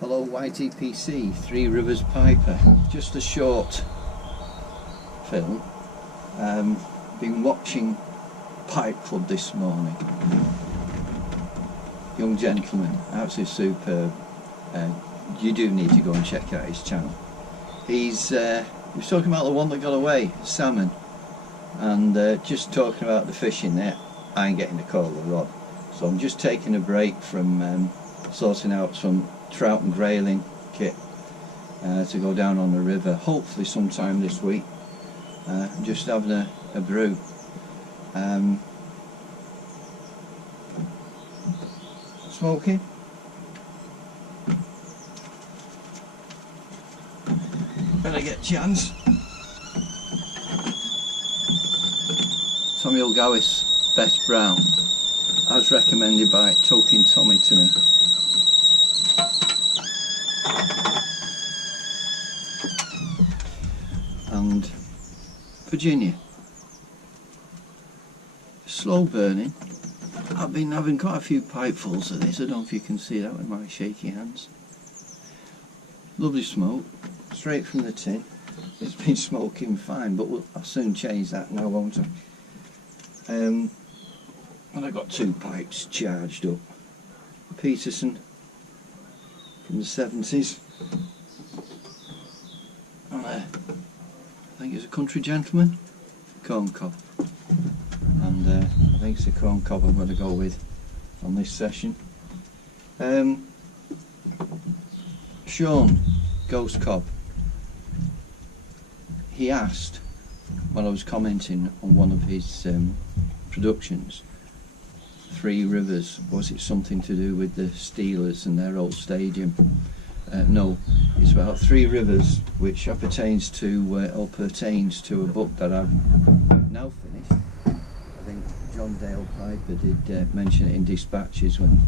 Hello YTPC, Three Rivers Piper. Just a short film. Been watching Pipe Club this morning. Young gentleman, absolutely superb. You do need to go and check out his channel. He was talking about the one that got away, salmon, and just talking about the fishing there. I ain't getting the call the rod, so I'm just taking a break from sorting out some trout and grayling kit to go down on the river, hopefully sometime this week. Just having a brew. Smoking. When I get a chance. Samuel Gawith Best Brown, as recommended by Talking Tommy to me. And Virginia, slow burning. I've been having quite a few pipefuls of this. I don't know if you can see that with my shaky hands. Lovely smoke, straight from the tin. It's been smoking fine, but I'll soon change that now, won't I? And I've got two pipes charged up. Peterson from the 70s. And I think it's a Country Gentleman, Corn Cob. And I think it's a Corn Cob I'm going to go with on this session. Sean, Ghost Cob, he asked, when I was commenting on one of his productions, Three Rivers, was it something to do with the Steelers and their old stadium? No, it's about Three Rivers, which pertains to a book that I've now finished. I think John Dale Piper did mention it in Dispatches when,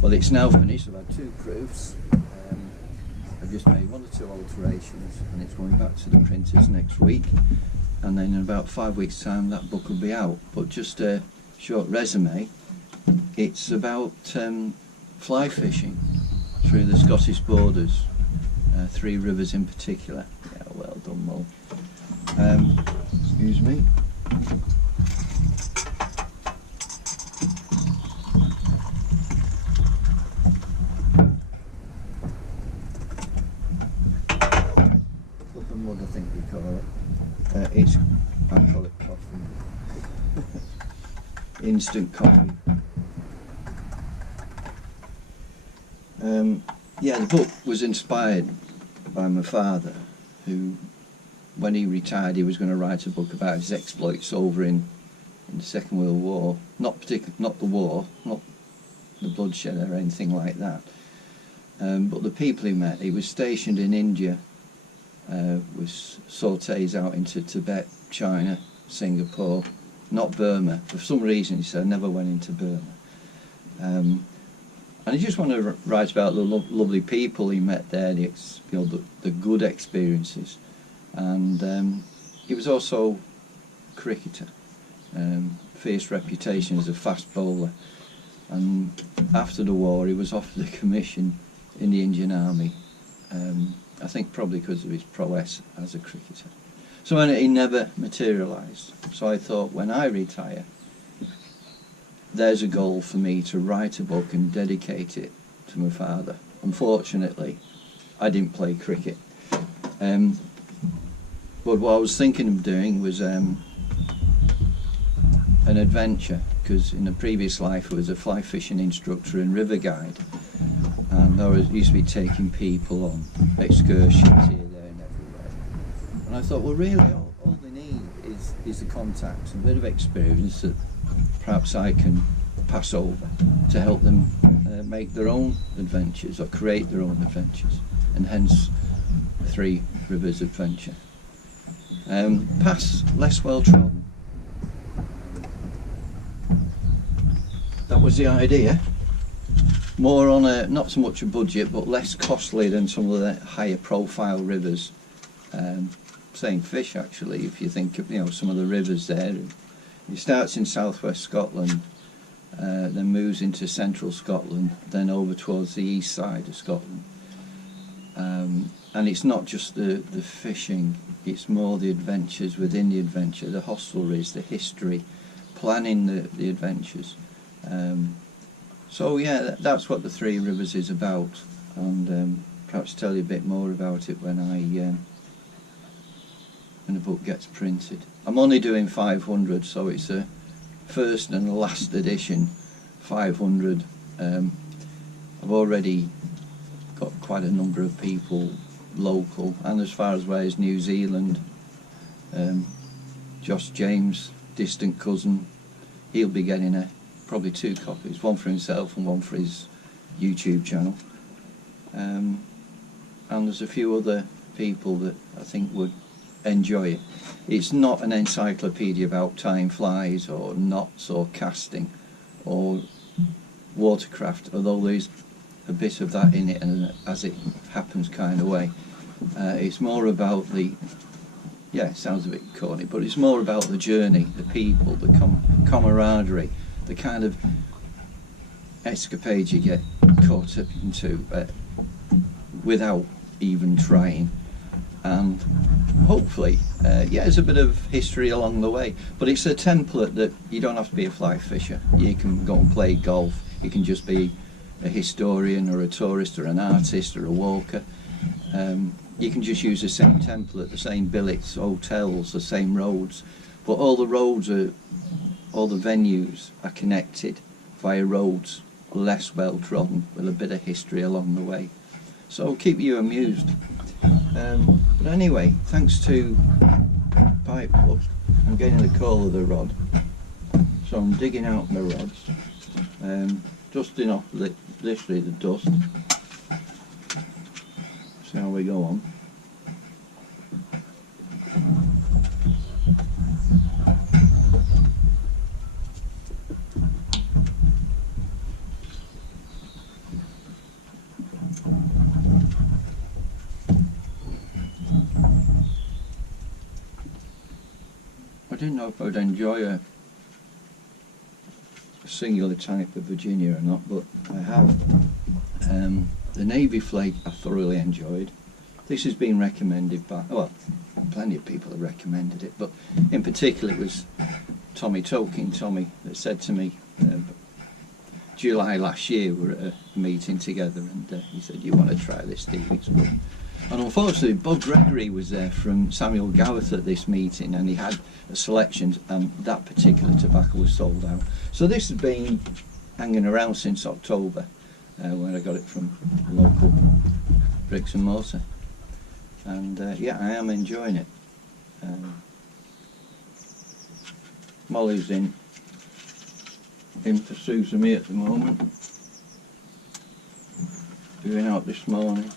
well, it's now finished. I've had two proofs. I've just made one or two alterations, and it's going back to the printers next week. And then in about 5 weeks' time, that book will be out. But just a short resume. It's about fly fishing through the Scottish borders, Three Rivers in particular. Yeah, well done, Mo. Excuse me. Cup and mug, I think we call it. I call it coffee. Instant coffee. Yeah, the book was inspired by my father, who, when he retired, he was going to write a book about his exploits over in the Second World War. Not the war, not the bloodshed or anything like that, but the people he met. He was stationed in India, with sorties out into Tibet, China, Singapore, not Burma. For some reason, he said, I never went into Burma. And I just want to write about the lovely people he met there, the good experiences. And he was also a cricketer, fierce reputation as a fast bowler. And after the war, he was offered a commission in the Indian Army. I think probably because of his prowess as a cricketer. So he never materialised. So I thought, when I retire, there's a goal for me to write a book and dedicate it to my father. Unfortunately, I didn't play cricket. But what I was thinking of doing was an adventure, because in a previous life I was a fly fishing instructor and river guide. And I used to be taking people on excursions here, there and everywhere. And I thought, well, really, all they need is the contacts and a bit of experience that perhaps I can pass over to help them make their own adventures or create their own adventures, and hence Three Rivers Adventure. Paths less well trodden. That was the idea. More on a, not so much a budget, but less costly than some of the higher profile rivers. Same fish actually, if you think of some of the rivers there. It starts in southwest Scotland, then moves into central Scotland, then over towards the east side of Scotland. And it's not just the fishing, it's more the adventures within the adventure, the hostelries, the history, planning the adventures. So yeah, that's what the Three Rivers is about, and perhaps tell you a bit more about it when the book gets printed. I'm only doing 500, so it's a first and last edition 500. I've already got quite a number of people local and as far away as New Zealand. Josh James, distant cousin, he'll be getting probably 2 copies, one for himself and one for his YouTube channel. And there's a few other people that I think would enjoy it. It's not an encyclopedia about time flies or knots or casting or watercraft, although there's a bit of that in it, and as it happens kind of way. It's more about the, yeah, it sounds a bit corny, but it's more about the journey, the people, the camaraderie, the kind of escapades you get caught up into without even trying. And hopefully, yeah, there's a bit of history along the way, but it's a template that you don't have to be a fly fisher. You can go and play golf, you can just be a historian or a tourist or an artist or a walker. You can just use the same template, the same billets, hotels, the same roads, but all the venues are connected via roads less well trodden with a bit of history along the way. So it'll keep you amused. But anyway, thanks to Pipe Club, I'm getting the call of the rod, so I'm digging out my rods, dusting off literally the dust. See how we go on. I didn't know if I'd enjoy a singular type of Virginia or not, but I have. The Navy Flake I thoroughly enjoyed. This has been recommended by, well, plenty of people have recommended it, but in particular it was Tommy that said to me, July last year we were at a meeting together, and he said, "You want to try this, Steve? It's good." And unfortunately Bob Gregory was there from Samuel Gawith at this meeting, and he had a selection, and that particular tobacco was sold out. So this has been hanging around since October, when I got it from local bricks and mortar, and yeah, I am enjoying it. Molly's in pursuit of me at the moment, doing out this morning.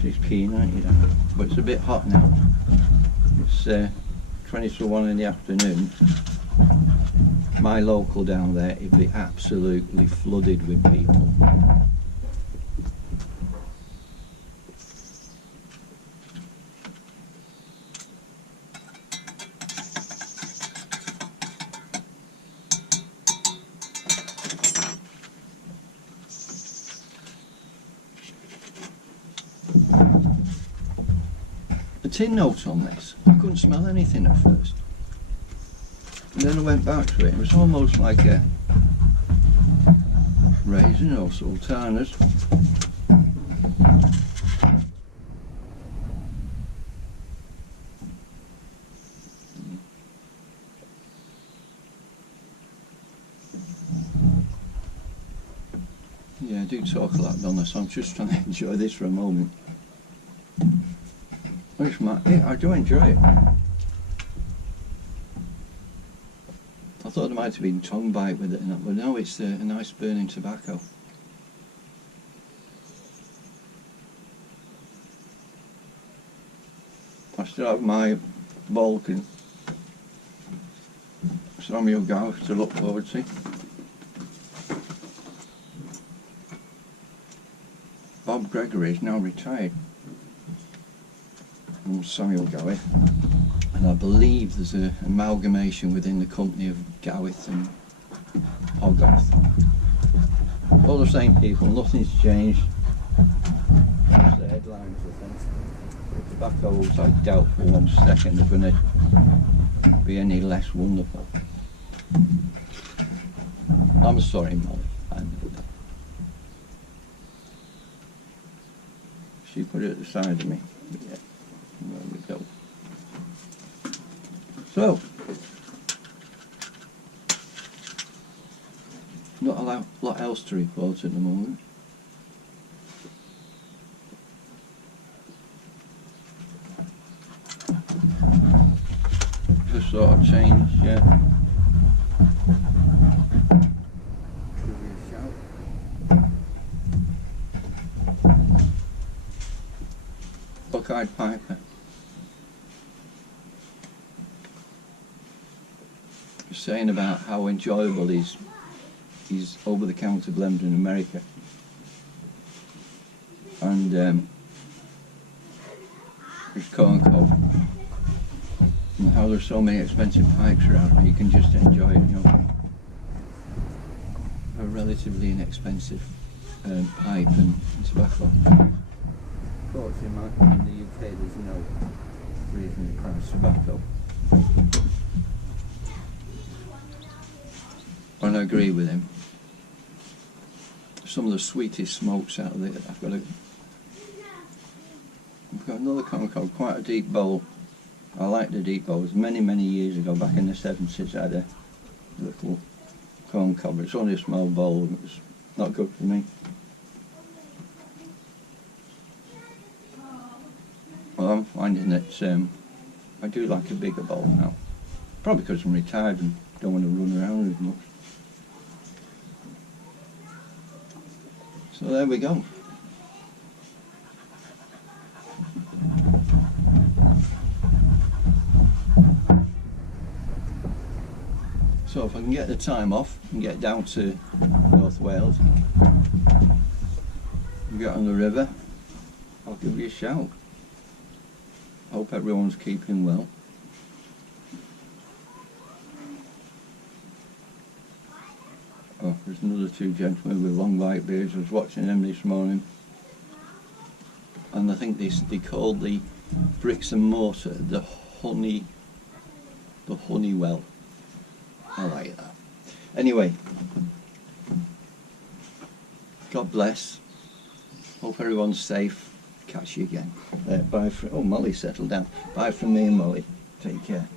She's keen, ain't you, Dan? But it's a bit hot now. It's 20 to 1 in the afternoon. My local down there, it'd be absolutely flooded with people. The tin notes on this, I couldn't smell anything at first. And then I went back to it, it was almost like a raisin or sultanas. Yeah, I do talk a lot, don't I? So I'm just trying to enjoy this for a moment. I do enjoy it. I thought there might have been tongue bite with it, but no, it's a nice burning tobacco. I still have my Balkan Samuel Gawith to look forward to. Bob Gregory is now retired from Samuel Gawith, and I believe there's an amalgamation within the company of Gawith and Hogarth. All the same people, nothing's changed. headlines, I think. Tobaccos, I doubt for 1 second are going to be any less wonderful. I'm sorry, Molly. I know that. She put it at the side of me. Yeah, there we go. So, not a lot else to report at the moment. Just sort of change, yeah. Give you a shout. Buck-eyed piper. Saying about how enjoyable his over-the-counter blend in America, and his corn cob, and how there's so many expensive pipes around and you can just enjoy it, you know. A relatively inexpensive pipe and tobacco. Of course, in the UK there's no reasonably priced tobacco. And I agree with him. Some of the sweetest smokes out there. I've got another corn cob, quite a deep bowl. I like the deep bowls. Many years ago, back in the 70s, I had a little corn cob. It's only a small bowl, and it was not good for me. Well, I'm finding that I do like a bigger bowl now. Probably because I'm retired and don't want to run around as much. So there we go. So if I can get the time off and get down to North Wales and get on the river, I'll give you a shout. Hope everyone's keeping well. Oh, there's another 2 gentlemen with long white beards. I was watching them this morning, and I think they called the bricks and mortar the honey well. I like that. Anyway, God bless. Hope everyone's safe. Catch you again. Bye from, oh, Molly settled down. Bye from me and Molly. Take care.